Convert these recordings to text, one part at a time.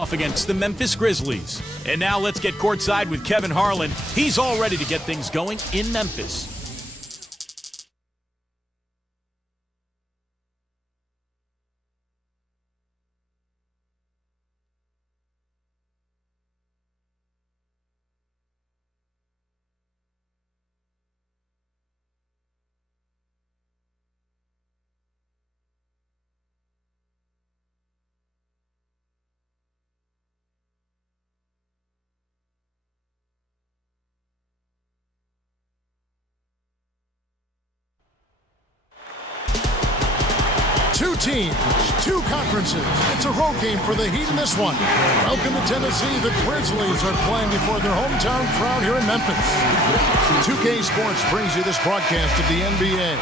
off against the Memphis Grizzlies. And now let's get courtside with Kevin Harlan. He's all ready to get things going in Memphis. Two teams, two conferences. It's a road game for the Heat in this one. Welcome to Tennessee. The Grizzlies are playing before their hometown crowd here in Memphis. 2K Sports brings you this broadcast of the NBA.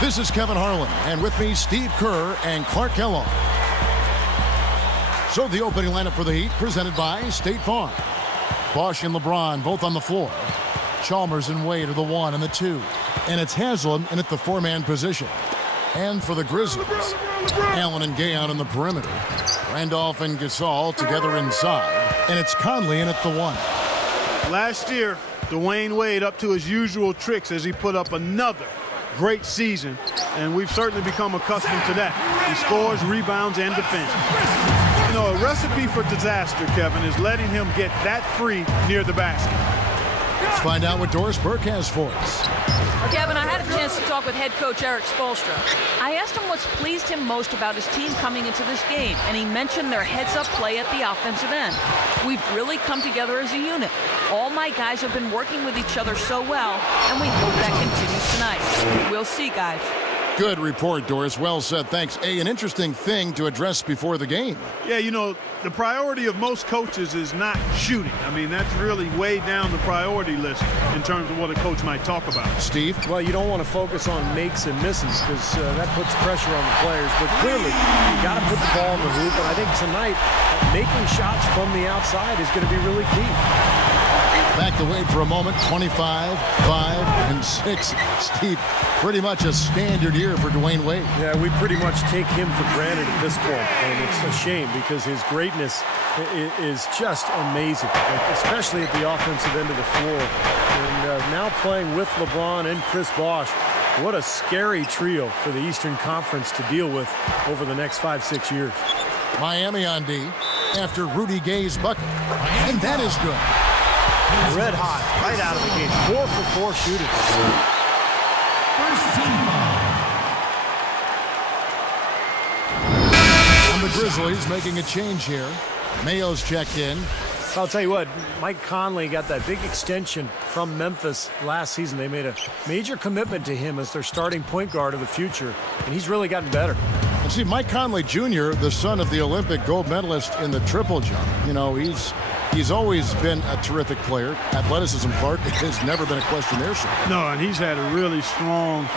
This is Kevin Harlan, and with me, Steve Kerr and Clark Kellogg. So the opening lineup for the Heat, presented by State Farm. Bosh and LeBron both on the floor. Chalmers and Wade are the 1 and the 2. And it's Haslam in at the 4-man position. And for the Grizzlies, Allen and Gay out on the perimeter. Randolph and Gasol together inside. And it's Conley in at the 1. Last year, Dwayne Wade up to his usual tricks as he put up another great season. And we've certainly become accustomed to that. He scores, rebounds, and defends. You know, a recipe for disaster, Kevin, is letting him get that free near the basket. Let's find out what Doris Burke has for us. Kevin, I had a chance to talk with head coach Eric Spoelstra. I asked him what's pleased him most about his team coming into this game, and he mentioned their heads-up play at the offensive end. We've really come together as a unit. All my guys have been working with each other so well, and we hope that continues tonight. We'll see, guys. Good report, Doris. Well said. Thanks. An interesting thing to address before the game. Yeah, you know, the priority of most coaches is not shooting. I mean, that's really way down the priority list in terms of what a coach might talk about. Steve? Well, you don't want to focus on makes and misses because that puts pressure on the players. But clearly, you got to put the ball in the hoop. And I think tonight, making shots from the outside is going to be really key. Back to Wade for a moment. 25, 5, and 6. Steve, pretty much a standard year for Dwayne Wade. Yeah, we pretty much take him for granted at this point. And it's a shame because his greatness is just amazing, especially at the offensive end of the floor. And now playing with LeBron and Chris Bosh, what a scary trio for the Eastern Conference to deal with over the next 5-6 years. Miami on D after Rudy Gay's bucket. And that is good. Red hot, right out of the gate. 4 for 4 shooting. And the Grizzlies making a change here. Mayo's checked in. I'll tell you what, Mike Conley got that big extension from Memphis last season. They made a major commitment to him as their starting point guard of the future, and he's really gotten better. And see, Mike Conley Jr., the son of the Olympic gold medalist in the triple jump, you know, he's always been a terrific player. Athleticism, Clark, has never been a question there, sir. No, and he's had a really strong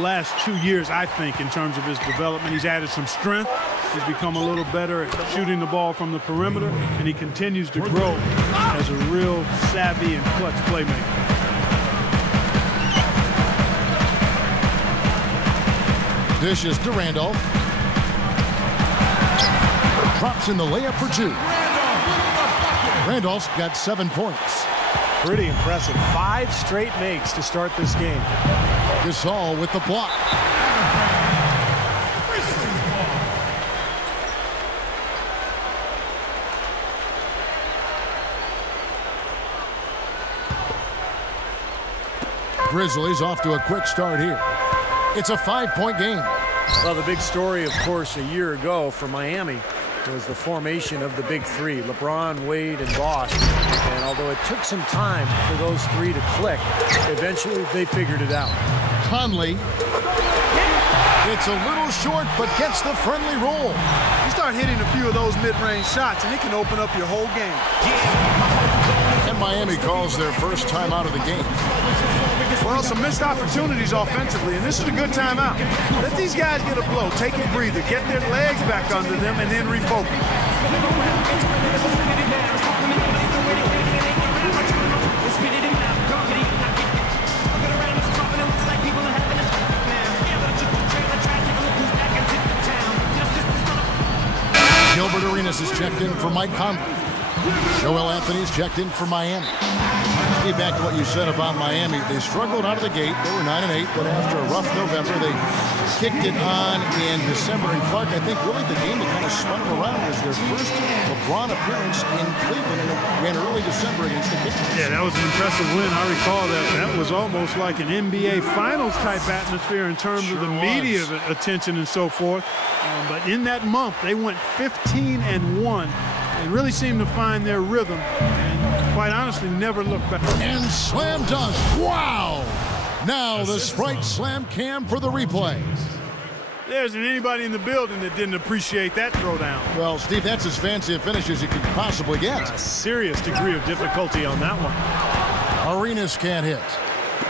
last 2 years, I think, in terms of his development. He's added some strength. He's become a little better at shooting the ball from the perimeter, and he continues to grow as a real savvy and clutch playmaker. Dishes to Randolph. Drops in the layup for 2. Randolph's got 7 points. Pretty impressive. 5 straight makes to start this game. Gasol with the block. Grizzlies off to a quick start here. It's a 5-point game. Well, the big story, of course, a year ago for Miami was the formation of the big three, LeBron, Wade, and Bosh. And although it took some time for those three to click, eventually they figured it out. Conley. It's a little short, but gets the friendly roll. You start hitting a few of those mid-range shots, and it can open up your whole game. And Miami calls their first time out of the game. Well, some missed opportunities offensively, and this is a good timeout. Let these guys get a blow, take a breather, get their legs back under them, and then refocus. Gilbert Arenas is checked in in for Mike Conley. Joel Anthony's checked in for Miami. Get back to what you said about Miami. They struggled out of the gate. They were 9-8, but after a rough November, they kicked it on in December. And Clark, I think really the game that kind of spun them around was their first LeBron appearance in Cleveland in early December against the Kings. Yeah, that was an impressive win. I recall that. That was almost like an NBA Finals type atmosphere in terms of the media attention and so forth. But in that month, they went 15-1 and really seemed to find their rhythm. Quite honestly, never looked back. And slam dunk. Wow! Now the Sprite Slam Cam for the replay. There isn't anybody in the building that didn't appreciate that throwdown. Well, Steve, that's as fancy a finish as you could possibly get. A serious degree of difficulty on that one. Arenas can't hit.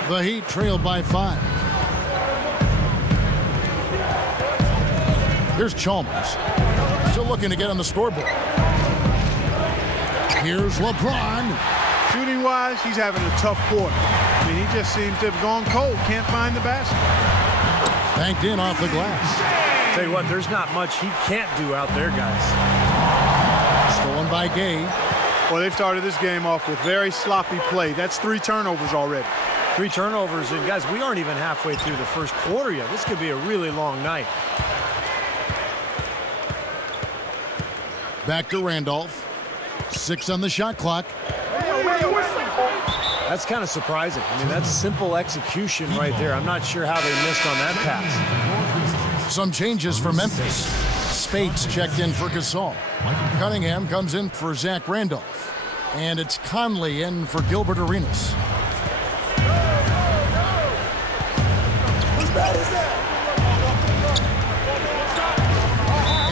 The Heat trailed by 5. Here's Chalmers. Still looking to get on the scoreboard. Here's LeBron. Shooting-wise, he's having a tough quarter. I mean, he just seems to have gone cold. Can't find the basket. Banked in off the glass. Tell you what, there's not much he can't do out there, guys. Stolen by Gay. Well, they've started this game off with very sloppy play. That's 3 turnovers already. 3 turnovers, and guys, we aren't even halfway through the first quarter yet. This could be a really long night. Back to Randolph. 6 on the shot clock. That's kind of surprising. I mean, that's simple execution right there. I'm not sure how they missed on that pass. Some changes for Memphis. Spates checked in for Gasol. Cunningham comes in for Zach Randolph. And it's Conley in for Gilbert Arenas.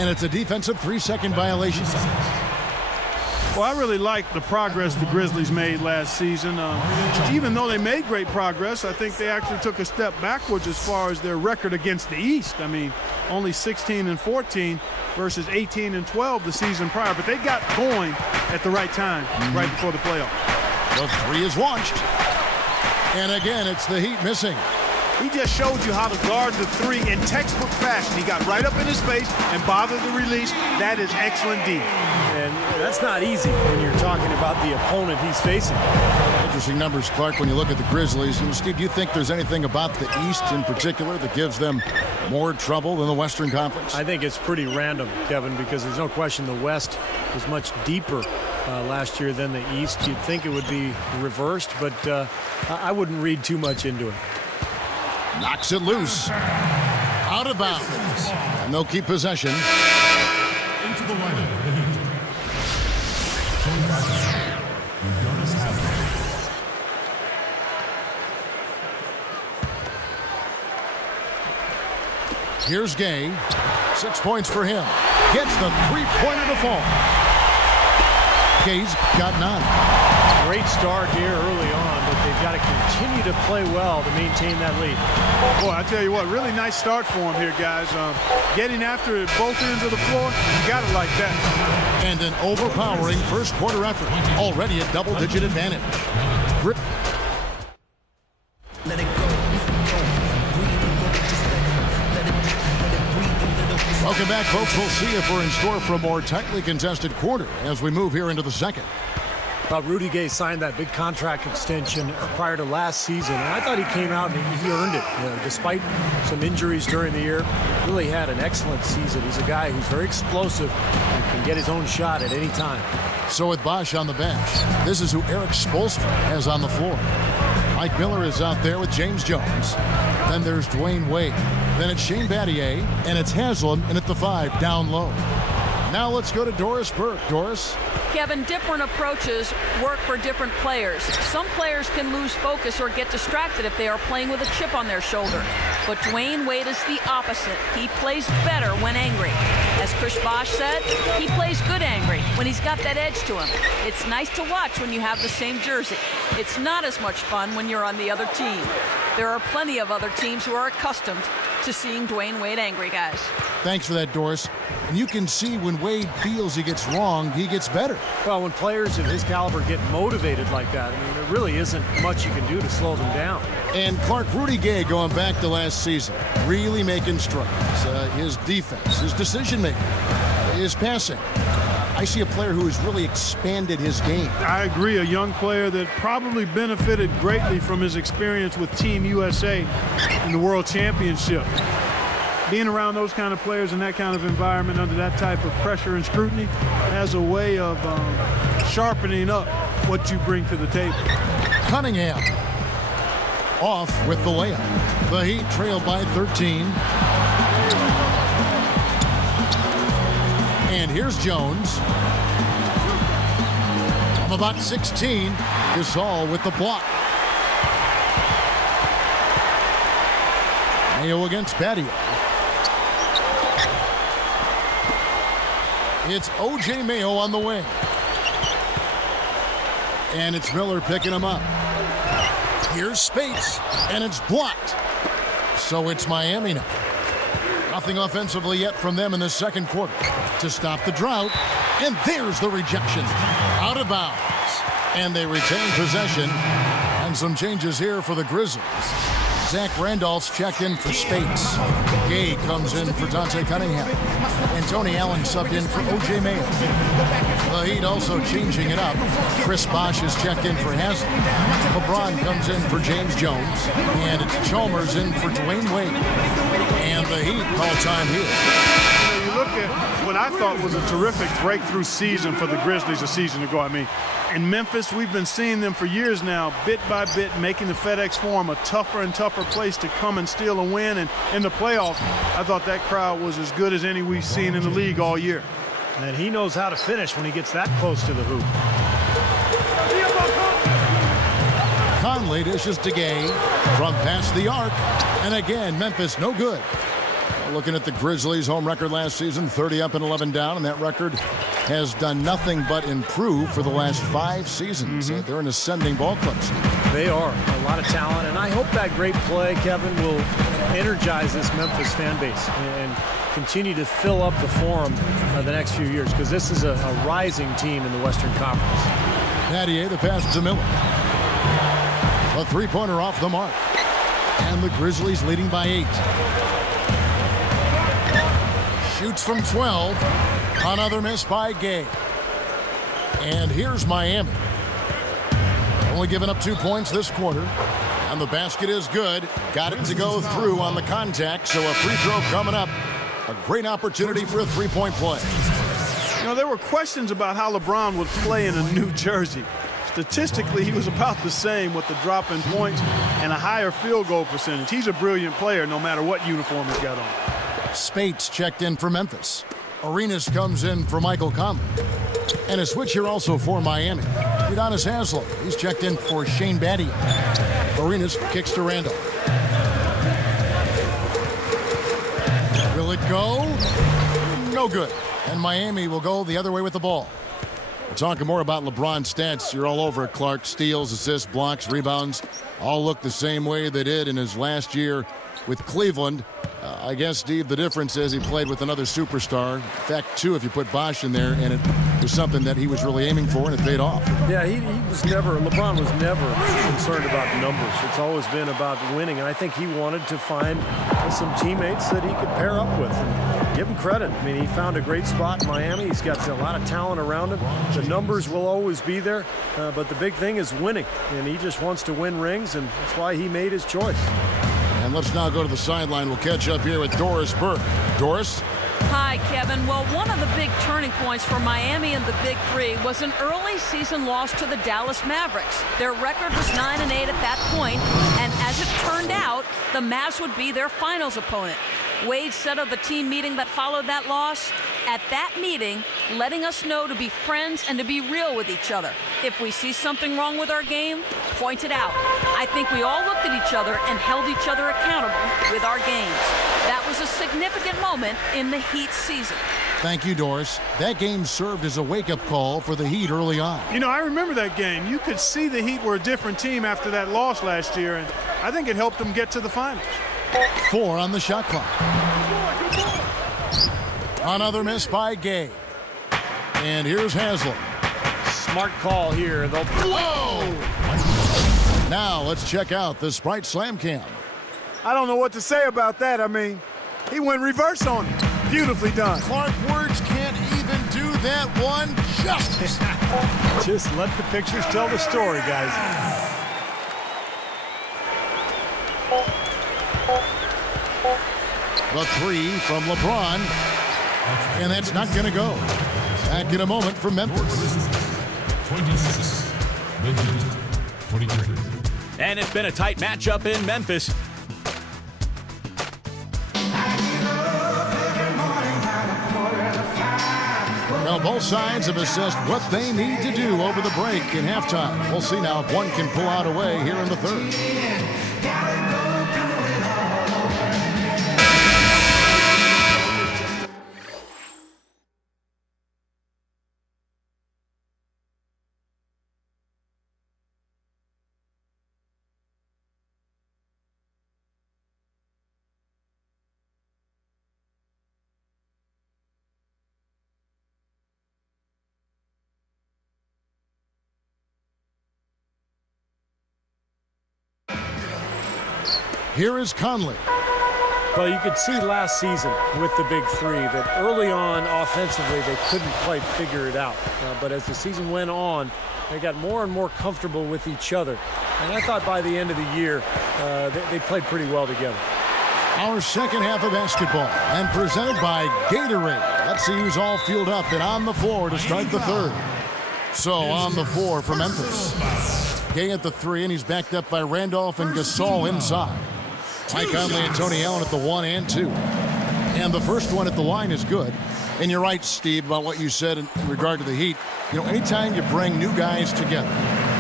And it's a defensive 3-second violation. Well, I really like the progress the Grizzlies made last season. Even though they made great progress, I think they actually took a step backwards as far as their record against the East. I mean, only 16-14 versus 18-12 the season prior. But they got going at the right time, right before the playoffs. The 3 is launched. And again, it's the Heat missing. He just showed you how to guard the 3 in textbook fashion. He got right up in his face and bothered the release. That is excellent D. And that's not easy when you're talking about the opponent he's facing. Interesting numbers, Clark, when you look at the Grizzlies. And Steve, do you think there's anything about the East in particular that gives them more trouble than the Western Conference? I think it's pretty random, Kevin, because there's no question the West was much deeper last year than the East. You'd think it would be reversed, but I wouldn't read too much into it. Knocks it loose. Out of bounds. And they'll keep possession. Into the lineup of the Heat. Here's Gay. 6 points for him. Gets the 3-pointer to fall. Gay's got 9. Great start here early on, but they've got to continue to play well to maintain that lead. Boy, I tell you what, really nice start for him here, guys. Getting after it both ends of the floor, you got it like that. And an overpowering first quarter effort. Already a double-digit advantage. Let it go. Welcome back, folks. We'll see if we're in store for a more tightly contested quarter as we move here into the second. Well, Rudy Gay signed that big contract extension prior to last season, and I thought he came out and he earned it. You know, despite some injuries during the year, he really had an excellent season. He's a guy who's very explosive and can get his own shot at any time. So with Bosch on the bench, this is who Eric Spoelstra has on the floor. Mike Miller is out there with James Jones. Then there's Dwayne Wade. Then it's Shane Battier, and it's Haslam, and at the 5, down low. Now let's go to Doris Burke. Doris? Kevin, different approaches work for different players. Some players can lose focus or get distracted if they are playing with a chip on their shoulder. But Dwayne Wade is the opposite. He plays better when angry. As Chris Bosh said, he plays good angry when he's got that edge to him. It's nice to watch when you have the same jersey. It's not as much fun when you're on the other team. There are plenty of other teams who are accustomed to seeing Dwayne Wade angry, guys. Thanks for that, Doris. And you can see when Wade feels he gets wrong, he gets better. Well, when players of his caliber get motivated like that, I mean, there really isn't much you can do to slow them down. And Clark, Rudy Gay, going back to last season, really making strides. His defense, his decision-making, his passing. I see a player who has really expanded his game. I agree. A young player that probably benefited greatly from his experience with Team USA in the World Championship. Being around those kind of players in that kind of environment under that type of pressure and scrutiny has a way of sharpening up what you bring to the table. Cunningham off with the layup. The Heat trail by 13. And here's Jones. From about 16, Gasol with the block. Mayo against Badio. It's O.J. Mayo on the wing. And it's Miller picking him up. Here's Spates, and it's blocked. So it's Miami now. Nothing offensively yet from them in the second quarter to stop the drought. And there's the rejection. Out of bounds. And they retain possession. And some changes here for the Grizzlies. Zach Randolph's checked in for Spates. Gay comes in for Dante Cunningham. And Tony Allen subbed in for O.J. Mayo. The Heat also changing it up. Chris Bosh is checked in for Haslem. LeBron comes in for James Jones. And it's Chalmers in for Dwayne Wade. And the Heat call time here. You look at what I thought was a terrific breakthrough season for the Grizzlies a season ago. I mean, in Memphis, we've been seeing them for years now, bit by bit, making the FedEx Forum a tougher and tougher place to come and steal a win. And in the playoffs, I thought that crowd was as good as any we've seen in the league all year. And he knows how to finish when he gets that close to the hoop. Conley dishes to Gay from past the arc. And again, Memphis no good. Looking at the Grizzlies' home record last season, 30 up and 11 down, and that record has done nothing but improve for the last 5 seasons. They're an ascending ball club. They are. A lot of talent, and I hope that great play, Kevin, will energize this Memphis fan base and continue to fill up the Forum the next few years, because this is a rising team in the Western Conference. Nattier, the pass to Miller. A three-pointer off the mark. And the Grizzlies leading by 8. Shoots from 12. Another miss by Gay. And here's Miami. Only giving up 2 points this quarter. And the basket is good. Got it to go through on the contact. So a free throw coming up. A great opportunity for a three-point play. You know, there were questions about how LeBron would play in a new jersey. Statistically, he was about the same with the drop in points and a higher field goal percentage. He's a brilliant player no matter what uniform he's got on. Spates checked in for Memphis. Arenas comes in for Michael Conley. And a switch here also for Miami. Udonis Haslem. He's checked in for Shane Battier. Arenas kicks to Randall. Will it go? No good. And Miami will go the other way with the ball. We're talking more about LeBron's stats. You're all over it, Clark. Steals, assists, blocks, rebounds. All look the same way they did in his last year with Cleveland. I guess, Steve, the difference is he played with another superstar. In fact, 2 if you put Bosh in there, and it was something that he was really aiming for, and it paid off. Yeah, LeBron was never concerned about numbers. It's always been about winning, and I think he wanted to find some teammates that he could pair up with. And give him credit. I mean, he found a great spot in Miami. He's got a lot of talent around him. The numbers will always be there, but the big thing is winning, and he just wants to win rings, and that's why he made his choice. And let's now go to the sideline. We'll catch up here with Doris Burke. Doris? Hi, Kevin. Well, one of the big turning points for Miami and the Big Three was an early season loss to the Dallas Mavericks. Their record was 9-8 at that point, and as it turned out, the Mavs would be their finals opponent. Wade said of the team meeting that followed that loss, "At that meeting, letting us know to be friends and to be real with each other. If we see something wrong with our game, point it out." I think we all looked at each other and held each other accountable with our games. That was a significant moment in the Heat season. Thank you, Doris. That game served as a wake-up call for the Heat early on. You know, I remember that game. You could see the Heat were a different team after that loss last year, and I think it helped them get to the finals. 4 on the shot clock. Another miss by Gay. And here's Haslem. Smart call here. Whoa! Now let's check out the Sprite Slam Cam. I don't know what to say about that. I mean, he went reverse on him. Beautifully done. Clark, words can't even do that one justice. Just let the pictures tell the story, guys. The three from LeBron. And that's not going to go. Back in a moment from Memphis. 26. The Heat, 23. And it's been a tight matchup in Memphis. Well, both sides have assessed what they need to do over the break in halftime. We'll see now if one can pull out away here in the third. Here is Conley. Well, you could see last season with the big three that early on offensively they couldn't quite figure it out. But as the season went on, they got more and more comfortable with each other. And I thought by the end of the year, they played pretty well together. Our second half of basketball and presented by Gatorade. Let's see who's all fueled up and on the floor to start the third. So on the floor for Memphis. Gay at the three, and he's backed up by Randolph and Gasol inside. Mike Conley and Tony Allen at the 1 and 2. And the first one at the line is good. And you're right, Steve, about what you said in regard to the Heat. You know, anytime you bring new guys together,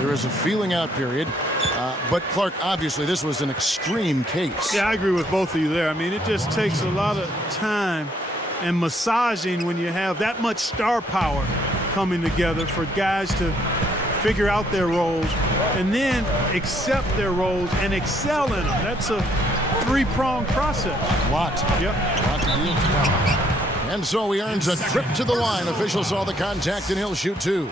there is a feeling out period. But, Clark, obviously this was an extreme case. Yeah, I agree with both of you there. I mean, it just takes a lot of time and massaging when you have that much star power coming together for guys to figure out their roles and then accept their roles and excel in them. That's a three-pronged process. A lot. Yep. A lot to deal with. And so he earns a trip to the line. Official saw the contact, and he'll shoot two.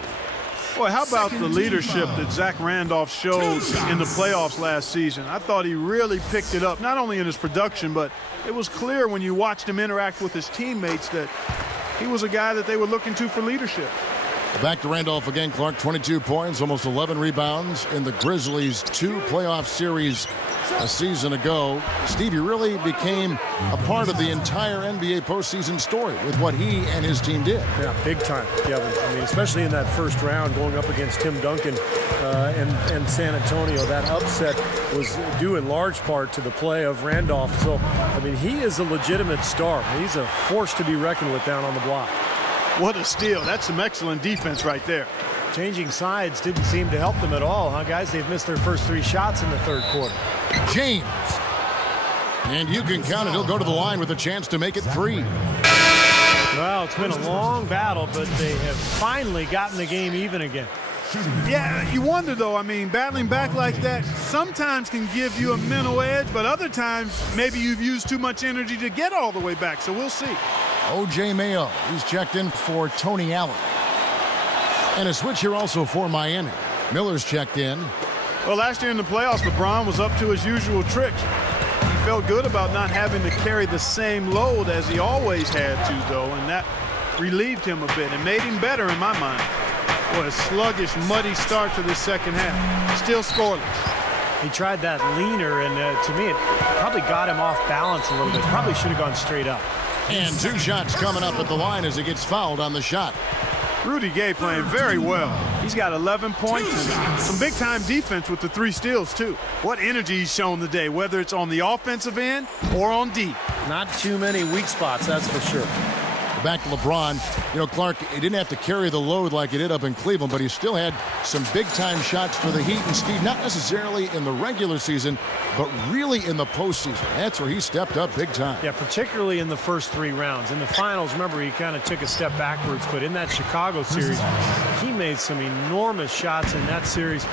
Boy, how about the leadership that Zach Randolph showed in the playoffs last season? I thought he really picked it up, not only in his production, but it was clear when you watched him interact with his teammates that he was a guy that they were looking to for leadership. Back to Randolph again, Clark. 22 points, almost 11 rebounds in the Grizzlies' 2 playoff series a season ago. Steve, he really became a part of the entire NBA postseason story with what he and his team did. Yeah, big time, Kevin. I mean, especially in that first round going up against Tim Duncan and San Antonio. That upset was due in large part to the play of Randolph. So, I mean, he is a legitimate star. He's a force to be reckoned with down on the block. What a steal. That's some excellent defense right there. Changing sides didn't seem to help them at all, huh, guys? They've missed their first 3 shots in the third quarter. James. And you can count it. He'll go to the line with a chance to make it 3. Well, it's been a long battle, but they have finally gotten the game even again. Yeah, you wonder, though, I mean, battling back like that sometimes can give you a mental edge, but other times maybe you've used too much energy to get all the way back, so we'll see. O.J. Mayo, he's checked in for Tony Allen. And a switch here also for Miami. Miller's checked in. Well, last year in the playoffs, LeBron was up to his usual tricks. He felt good about not having to carry the same load as he always had to, though, and that relieved him a bit and made him better in my mind. Boy, a sluggish, muddy start to the second half. Still scoreless. He tried that leaner, and to me, it probably got him off balance a little bit. Probably should have gone straight up. And 2 shots coming up at the line as he gets fouled on the shot. Rudy Gay playing very well. He's got 11 points and some big-time defense with the 3 steals, too. What energy he's shown today, whether it's on the offensive end or on D. Not too many weak spots, that's for sure. Back to LeBron. You know, Clark, he didn't have to carry the load like he did up in Cleveland, but he still had some big-time shots for the Heat. And, Steve, not necessarily in the regular season, but really in the postseason. That's where he stepped up big time. Yeah, particularly in the first 3 rounds. In the finals, remember, he kind of took a step backwards, but in that Chicago series, he made some enormous shots in that series.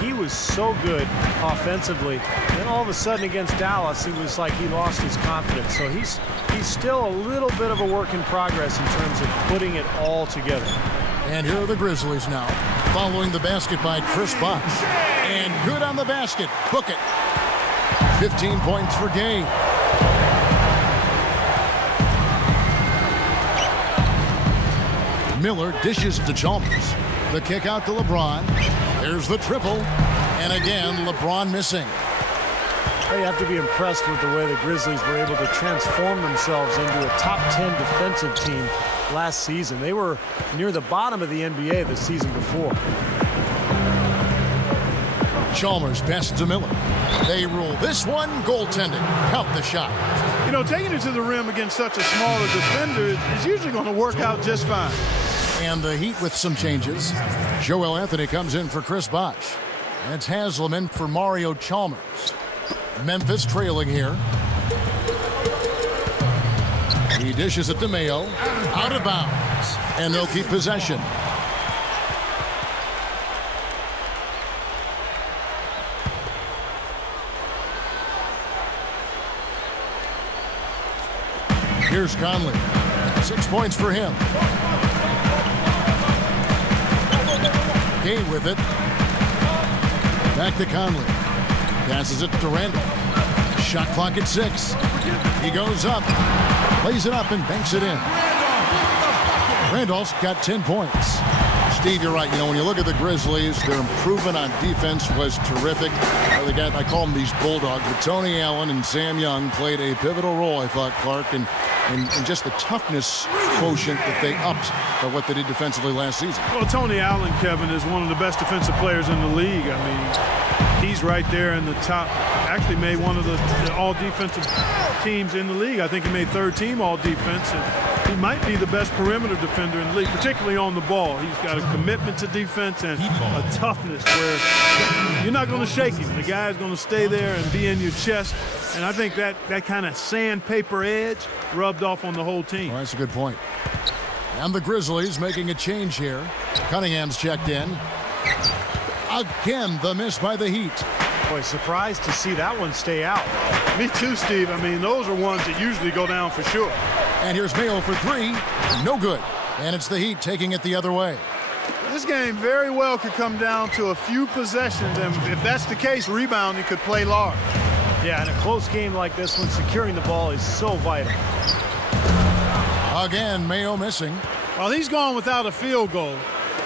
He was so good offensively. Then all of a sudden against Dallas, it was like he lost his confidence. So he's still a little bit of a work in progress in terms of putting it all together. And here are the Grizzlies now, following the basket by Chris Bosh. And good on the basket. Book it. 15 points for Gay. Miller dishes to Chalmers. The kick out to LeBron. There's the triple. And again, LeBron missing. They have to be impressed with the way the Grizzlies were able to transform themselves into a top 10 defensive team last season. They were near the bottom of the NBA the season before. Chalmers passes to Miller. They rule this one goaltending. Count the shot. You know, taking it to the rim against such a smaller defender is usually going to work out just fine. And the Heat with some changes. Joel Anthony comes in for Chris Bosh. And it's Haslam in for Mario Chalmers. Memphis trailing here. He dishes it to Mayo. Out of bounds. And they'll keep possession. Here's Conley. 6 points for him. Gay with it. Back to Conley. Passes it to Randall. Shot clock at 6. He goes up. Lays it up and banks it in. Randolph's got 10 points. Steve, you're right. You know, when you look at the Grizzlies, their improvement on defense was terrific. I call them these bulldogs. But Tony Allen and Sam Young played a pivotal role, I thought, Clark, and just the toughness quotient that they upped of what they did defensively last season. Well, Tony Allen, Kevin, is one of the best defensive players in the league. I mean, he's right there in the top. Actually made one of the all-defensive teams in the league. I think he made third team all-defense. And he might be the best perimeter defender in the league, particularly on the ball. He's got a commitment to defense and a toughness where you're not going to shake him. The guy's going to stay there and be in your chest. And I think that kind of sandpaper edge rubbed off on the whole team. Well, that's a good point. And the Grizzlies making a change here. Cunningham's checked in. Again, the miss by the Heat. Boy, surprised to see that one stay out. Me too, Steve. I mean, those are ones that usually go down for sure. And here's Mayo for 3. No good. And it's the Heat taking it the other way. This game very well could come down to a few possessions, and if that's the case, rebounding could play large. Yeah, in a close game like this one, securing the ball is so vital. Again, Mayo missing. Well, he's gone without a field goal,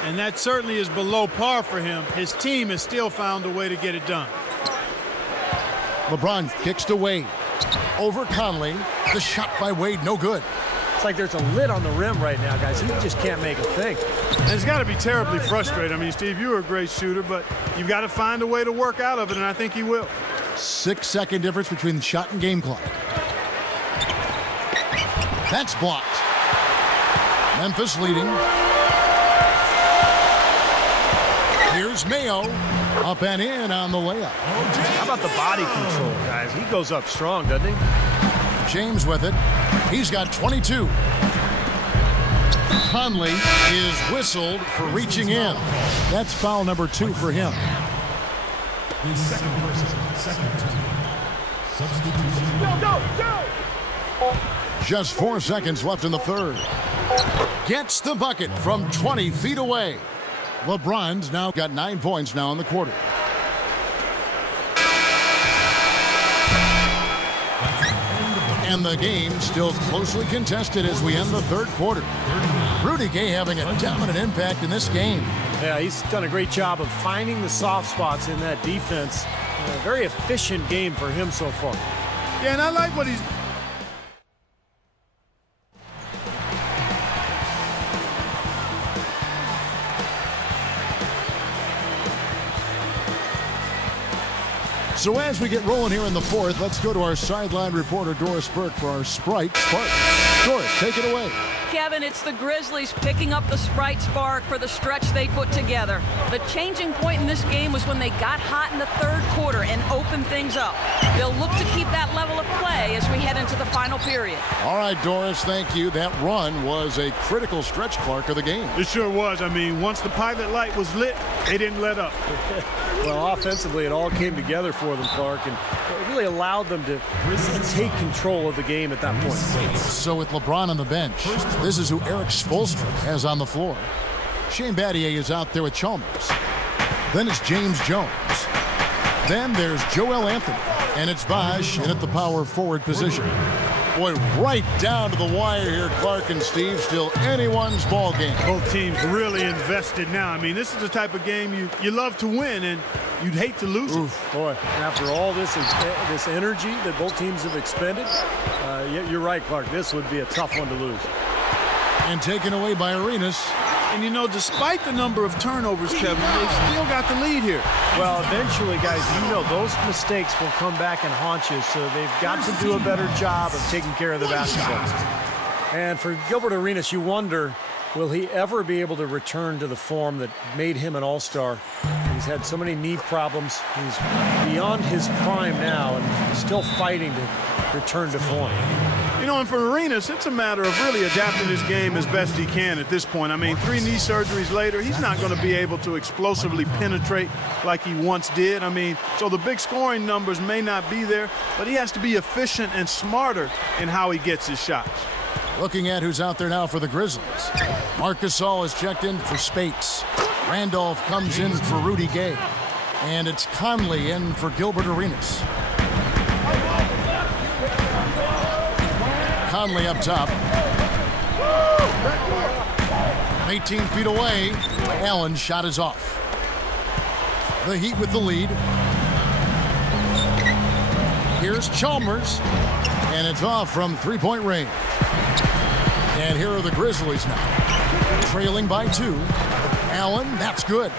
and that certainly is below par for him. His team has still found a way to get it done. LeBron kicks to Wade. Over Conley. The shot by Wade, no good. It's like there's a lid on the rim right now, guys. He just can't make a thing. And it's got to be terribly frustrating. I mean, Steve, you're a great shooter, but you've got to find a way to work out of it, and I think he will. 6-second difference between the shot and game clock. That's blocked. Memphis leading. Here's Mayo. Up and in on the layup. How about the body control, guys? He goes up strong, doesn't he? James with it. He's got 22. Conley is whistled for reaching in. That's foul number 2 for him. His second person, second team. Substitution. Go! Just 4 seconds left in the third. Gets the bucket from 20 feet away. LeBron's now got 9 points now in the quarter. And the game still closely contested as we end the third quarter. Rudy Gay having a dominant impact in this game. Yeah, he's done a great job of finding the soft spots in that defense. A very efficient game for him so far. Yeah, and I like what he's... So as we get rolling here in the fourth, let's go to our sideline reporter, Doris Burke, for our Sprite Spark. Doris, take it away. Kevin, it's the Grizzlies picking up the Sprite Spark for the stretch they put together. The changing point in this game was when they got hot in the third quarter and opened things up. They'll look to keep that level of play as we head into the final period. All right, Doris, thank you. That run was a critical stretch, Clark, of the game. It sure was. I mean, once the pilot light was lit, they didn't let up. Well, offensively, it all came together for them, Clark, and it really allowed them to take control of the game at that point. So with LeBron on the bench, this is who Eric Spoelstra has on the floor. Shane Battier is out there with Chalmers. Then it's James Jones. Then there's Joel Anthony. And it's Bosh in at the power forward position. Boy, right down to the wire here, Clark and Steve. Still anyone's ball game. Both teams really invested now. I mean, this is the type of game you love to win, and you'd hate to lose it. Boy, after all this energy that both teams have expended, you're right, Clark. This would be a tough one to lose. And taken away by Arenas. And, you know, despite the number of turnovers, Kevin, they've still got the lead here. Well, eventually, guys, you know those mistakes will come back and haunt you, so they've got to do a better job of taking care of the basketball. And for Gilbert Arenas, you wonder, will he ever be able to return to the form that made him an all-star? He's had so many knee problems. He's beyond his prime now and still fighting to return to form. You know, and for Arenas, it's a matter of really adapting his game as best he can at this point. I mean, 3 knee surgeries later, he's not going to be able to explosively penetrate like he once did. I mean, so the big scoring numbers may not be there, but he has to be efficient and smarter in how he gets his shots. Looking at who's out there now for the Grizzlies. Marc Gasol is checked in for Spates. Randolph comes in for Rudy Gay. And it's Conley in for Gilbert Arenas. Conley up top. 18 feet away. Allen's shot is off. The Heat with the lead. Here's Chalmers. And it's off from three-point range. And here are the Grizzlies now. Trailing by 2. Allen, that's good.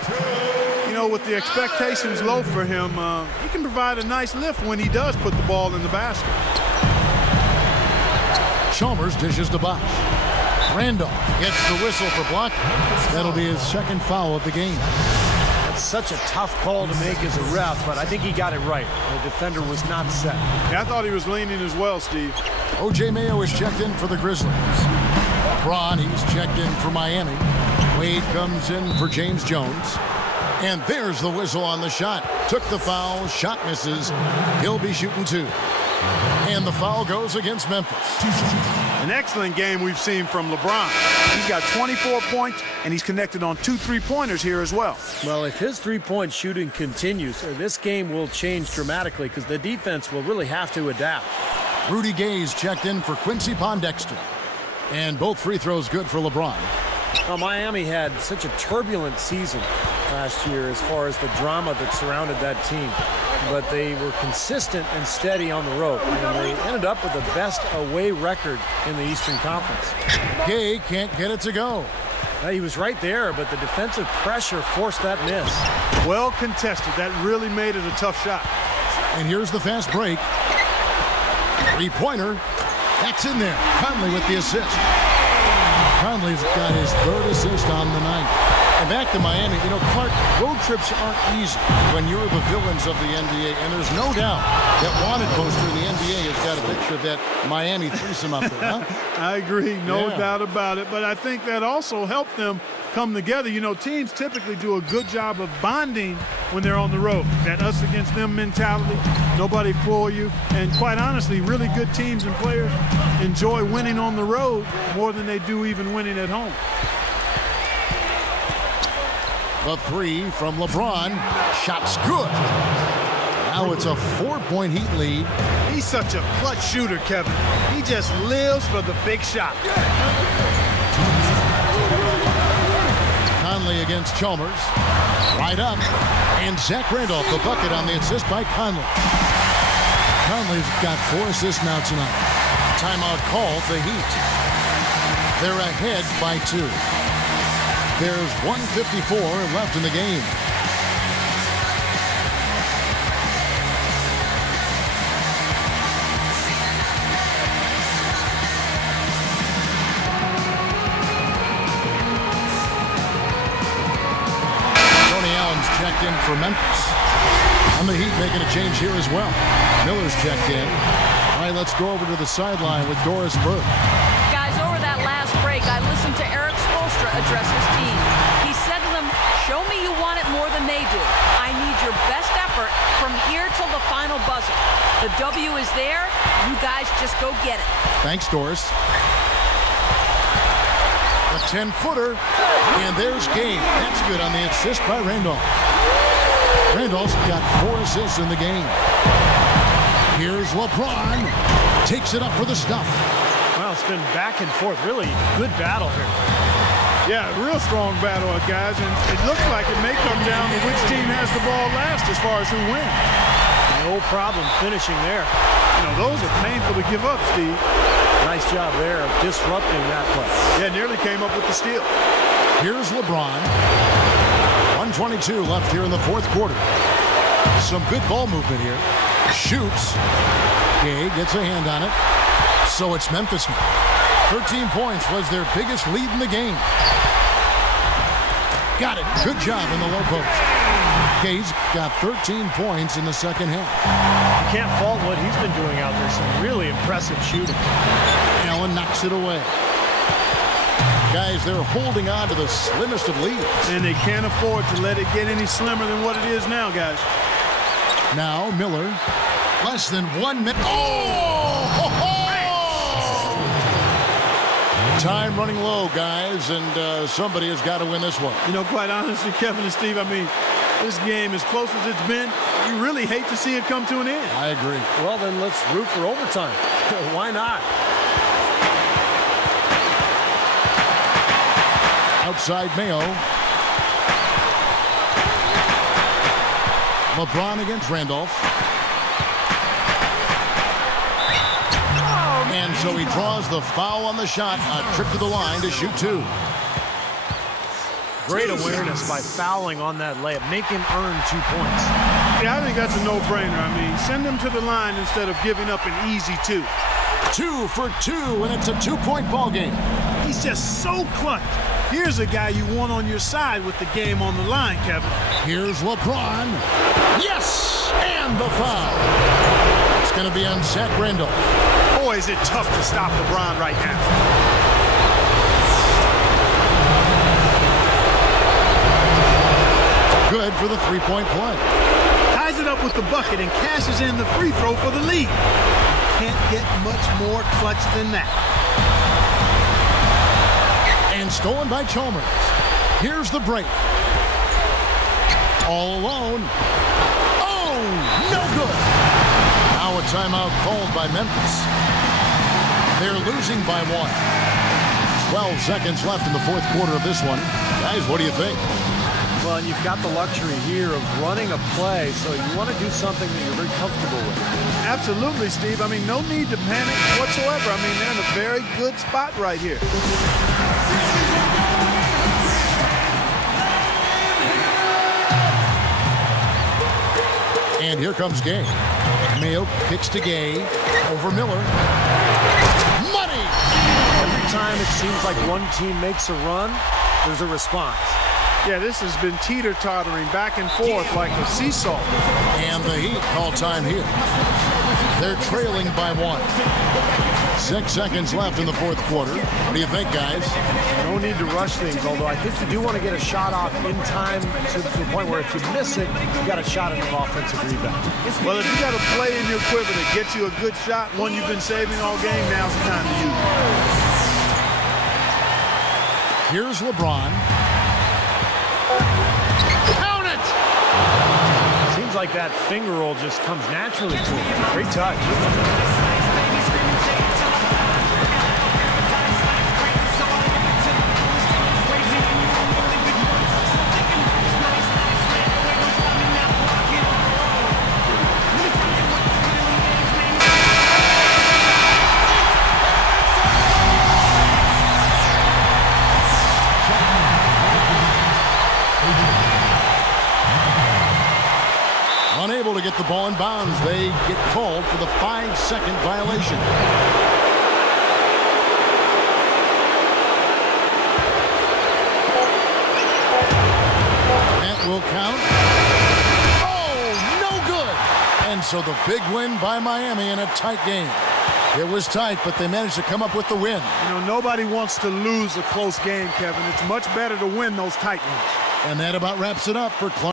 You know, with the expectations low for him, he can provide a nice lift when he does put the ball in the basket. Chalmers dishes to Bosh. Randolph gets the whistle for blocking. That'll be his second foul of the game. That's such a tough call to make as a ref, but I think he got it right. The defender was not set. Yeah, I thought he was leaning as well, Steve. O.J. Mayo is checked in for the Grizzlies. LeBron, he's checked in for Miami. Wade comes in for James Jones. And there's the whistle on the shot. Took the foul, shot misses. He'll be shooting 2. And the foul goes against Memphis. An excellent game we've seen from LeBron. He's got 24 points, and he's connected on 2 3-pointers here as well. Well, if his three-point shooting continues, this game will change dramatically because the defense will really have to adapt. Rudy Gay's checked in for Quincy Pondexter. And both free throws good for LeBron. Well, Miami had such a turbulent season last year as far as the drama that surrounded that team. But they were consistent and steady on the road. And they ended up with the best away record in the Eastern Conference. Gay can't get it to go. He was right there, but the defensive pressure forced that miss. Well contested. That really made it a tough shot. And here's the fast break. Three-pointer. That's in there. Conley with the assist. Conley's got his 3rd assist on the night. And back to Miami, you know, Clark, road trips aren't easy when you're the villains of the NBA. And there's no doubt that wanted poster in the NBA has got a picture of that Miami threesome up there, huh? I agree, no doubt about it. But I think that also helped them come together. You know, teams typically do a good job of bonding when they're on the road. That us against them mentality, nobody for you. And quite honestly, really good teams and players enjoy winning on the road more than they do even winning at home. The 3 from LeBron. Shot's good. Now it's a 4-point Heat lead. He's such a clutch shooter, Kevin. He just lives for the big shot. Conley against Chalmers. Right up. And Zach Randolph, the bucket on the assist by Conley. Conley's got 4 assists now tonight. Timeout call for Heat. They're ahead by 2. There's 1:54 left in the game. Tony Allen's checked in for Memphis. And the Heat making a change here as well. Miller's checked in. All right, let's go over to the sideline with Doris Burke. Guys, over that last break, I listened to Eric Spoelstra address his team. He said to them, show me you want it more than they do. I need your best effort from here till the final buzzer. The W is there. You guys just go get it. Thanks, Doris. A 10-footer. And there's Game. That's good on the assist by Randolph. Randolph's got 4 assists in the game. Here's LeBron. Takes it up for the stuff. Well, it's been back and forth. Really good battle here. Yeah, real strong battle, guys, and it looks like it may come down to which team has the ball last as far as who wins. No problem finishing there. You know, those are painful to give up, Steve. Nice job there of disrupting that play. Yeah, nearly came up with the steal. Here's LeBron. 1:22 left here in the fourth quarter. Some good ball movement here. Shoots. Gay gets a hand on it. So it's Memphis now. 13 points was their biggest lead in the game. Got it. Good job in the low post. Gay's got 13 points in the second half. You can't fault what he's been doing out there. Some really impressive shooting. Allen knocks it away. Guys, they're holding on to the slimmest of leads. And they can't afford to let it get any slimmer than what it is now, guys. Now Miller. Less than 1 minute. Oh! Ho, ho! Time running low, guys, and somebody has got to win this one. You know, quite honestly, Kevin and Steve, I mean, this game, as close as it's been, you really hate to see it come to an end. I agree. Well, then let's root for overtime. Why not? Outside Mayo. LeBron against Randolph. And so he draws the foul on the shot. A trip to the line to shoot two. Great awareness by fouling on that layup. Make him earn 2 points. Yeah, I think that's a no-brainer. I mean, send him to the line instead of giving up an easy 2. 2 for 2, and it's a 2-point ball game. He's just so clutch. Here's a guy you want on your side with the game on the line, Kevin. Here's LeBron. Yes! And the foul. It's going to be on Zach Randolph. Boy, is it tough to stop LeBron right now. Good for the three-point play. Ties it up with the bucket and cashes in the free throw for the lead. Can't get much more clutch than that. And stolen by Chalmers. Here's the break. All alone. Oh, no good. Now a timeout called by Memphis. They're losing by 1. 12 seconds left in the fourth quarter of this one. Guys, what do you think? Well, you've got the luxury here of running a play, so you want to do something that you're very comfortable with. Absolutely, Steve. I mean, no need to panic whatsoever. I mean, they're in a very good spot right here. And here comes Gay. Mayo kicks to Gay over Miller. Money! Every time it seems like one team makes a run, there's a response. Yeah, this has been teeter-tottering back and forth like a seesaw. And the Heat call time here. They're trailing by 1. 6 seconds left in the fourth quarter. What do you think, guys? No need to rush things, although I think you do want to get a shot off in time to the point where if you miss it, you got a shot at an offensive rebound. Well, if you got a play in your quiver that gets you a good shot, one you've been saving all game, now's the time to use it. Here's LeBron. Count it! Seems like that finger roll just comes naturally to him. Great touch. Unable to get the ball in bounds. They get called for the 5-second violation. That will count. Oh, no good. And so the big win by Miami in a tight game. It was tight, but they managed to come up with the win. You know, nobody wants to lose a close game, Kevin. It's much better to win those tight ones. And that about wraps it up for Clark.